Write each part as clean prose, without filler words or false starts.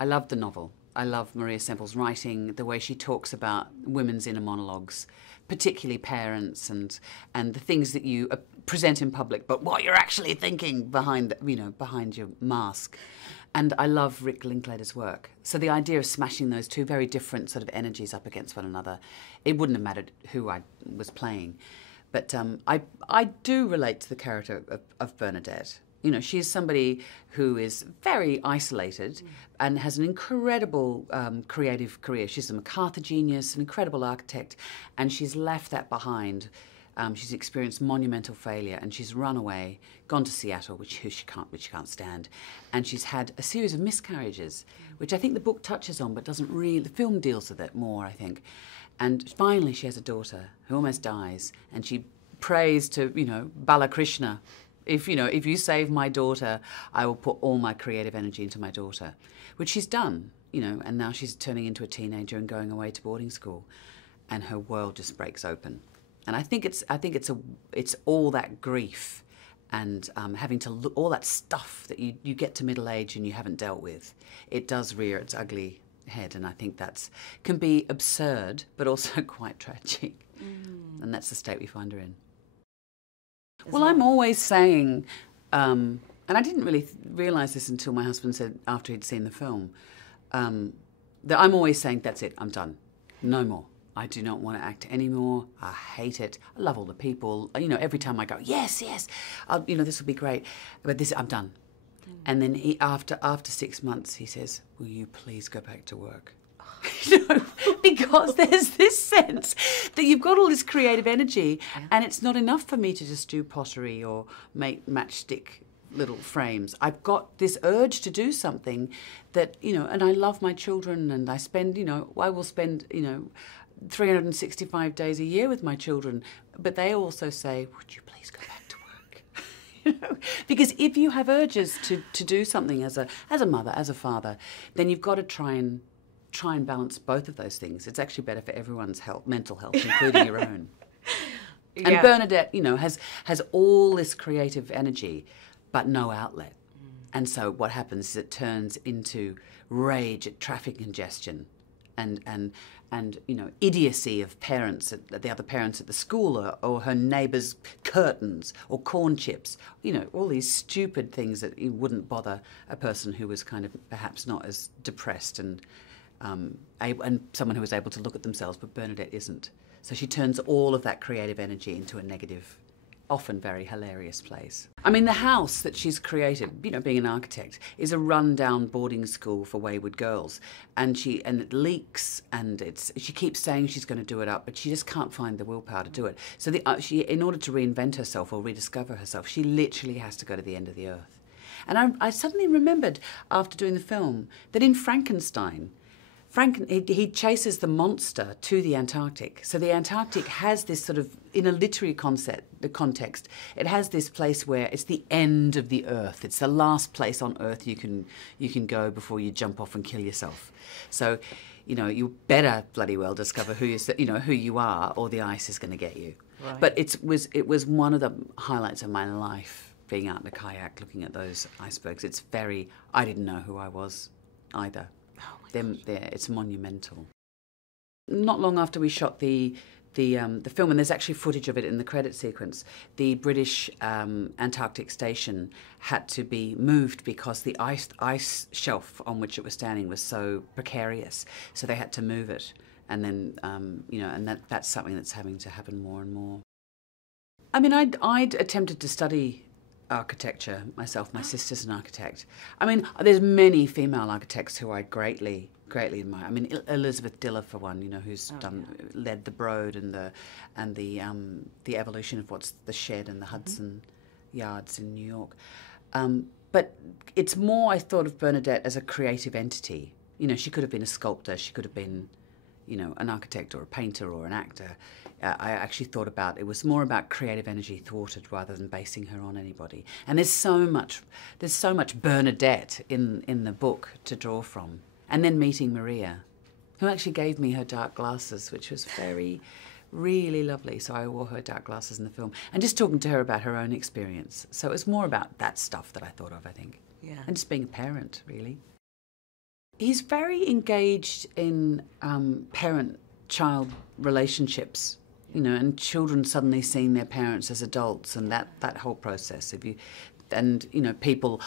I love the novel. I love Maria Semple's writing, the way she talks about women's inner monologues, particularly parents and the things that you present in public, but what you're actually thinking behind, behind your mask. And I love Rick Linklater's work. So the idea of smashing those two very different sort of energies up against one another, it wouldn't have mattered who I was playing. But I do relate to the character of Bernadette. You know, she is somebody who is very isolated and has an incredible creative career. She's a MacArthur genius, an incredible architect, and she's left that behind. She's experienced monumental failure, and she's run away, gone to Seattle, which she can't stand, and she's had a series of miscarriages, which I think the book touches on, but doesn't really. The film deals with it more, I think. And finally, she has a daughter who almost dies, and she prays to, Balakrishna. If you save my daughter, I will put all my creative energy into my daughter, which she's done, and now she's turning into a teenager and going away to boarding school, and her world just breaks open. And I think it's all that grief and having to look, all that stuff that you get to middle age and you haven't dealt with. It does rear its ugly head, and I think can be absurd, but also quite tragic. And that's the state we find her in. Well, I'm always saying, and I didn't really realise this until my husband said after he'd seen the film, that I'm always saying, that's it, I'm done. No more. I do not want to act anymore. I hate it. I love all the people. Every time I go, yes, this will be great. But I'm done. And then after 6 months, he says, will you please go back to work? Because there's this sense that you've got all this creative energy, and it's not enough for me to just do pottery or make matchstick little frames. I've got this urge to do something that, and I love my children, and I will spend, 365 days a year with my children, but they also say, would you please go back to work? Because if you have urges to do something as a mother, as a father, then you've got to try and balance both of those things. It's actually better for everyone's mental health, including your own. Yeah. And Bernadette, has all this creative energy, but no outlet. And so what happens is it turns into rage at traffic congestion and idiocy of parents, the other parents at the school, or her neighbours' curtains or corn chips, all these stupid things that you wouldn't bother a person who was kind of perhaps not as depressed and someone who was able to look at themselves, but Bernadette isn't. So she turns all of that creative energy into a negative, often very hilarious place. I mean, the house that she's created, being an architect, is a run-down boarding school for wayward girls, and it leaks, and she keeps saying she's going to do it up, but she just can't find the willpower to do it. So in order to reinvent herself or rediscover herself, she literally has to go to the end of the earth. And I suddenly remembered after doing the film that in Frankenstein, he chases the monster to the Antarctic. So the Antarctic has this sort of, in a literary context, it has this place where it's the end of the earth. It's the last place on earth you can go before you jump off and kill yourself. So, you better bloody well discover who you are, or the ice is going to get you. Right. But it was one of the highlights of my life, being out in a kayak looking at those icebergs. I didn't know who I was either. It's monumental. Not long after we shot the film, and there's actually footage of it in the credit sequence, the British Antarctic station had to be moved because the ice shelf on which it was standing was so precarious. So they had to move it, and then and that's something that's having to happen more and more. I mean, I'd attempted to study architecture myself. My sister's an architect. I mean, there's many female architects who I greatly admire. I mean, Elizabeth Diller, for one, who's led the Broad and the evolution of what's the Shed and the Hudson Yards in New York. But it's more, I thought of Bernadette as a creative entity. She could have been a sculptor. She could have been, an architect or a painter or an actor. I actually thought it was more about creative energy thwarted rather than basing her on anybody. And there's so much Bernadette in the book to draw from. And then meeting Maria, who actually gave me her dark glasses, which was really lovely. So I wore her dark glasses in the film. And just talking to her about her own experience. So it was more about that stuff that I thought of, I think. Yeah. And just being a parent, really. He's very engaged in parent-child relationships, you know, and children suddenly seeing their parents as adults, and that whole process. People,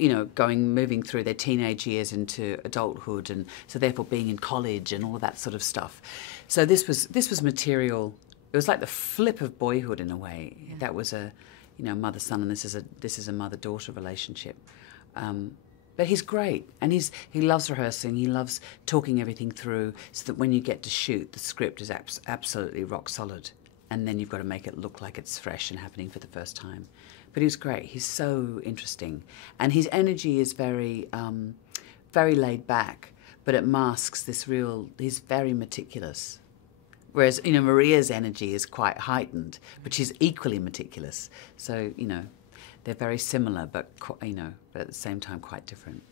moving through their teenage years into adulthood, and so therefore being in college and all of that sort of stuff. So this was material. It was like the flip of boyhood in a way. Yeah. That was a, mother-son, and this is a mother-daughter relationship. But he's great, and he loves rehearsing. He loves talking everything through, so that when you get to shoot, the script is absolutely rock solid, and then you've got to make it look like it's fresh and happening for the first time. But he was great. He's so interesting, and his energy is very, very laid back, but it masks this real. He's very meticulous. Whereas, Maria's energy is quite heightened, but she's equally meticulous. So, they're very similar, but at the same time quite different.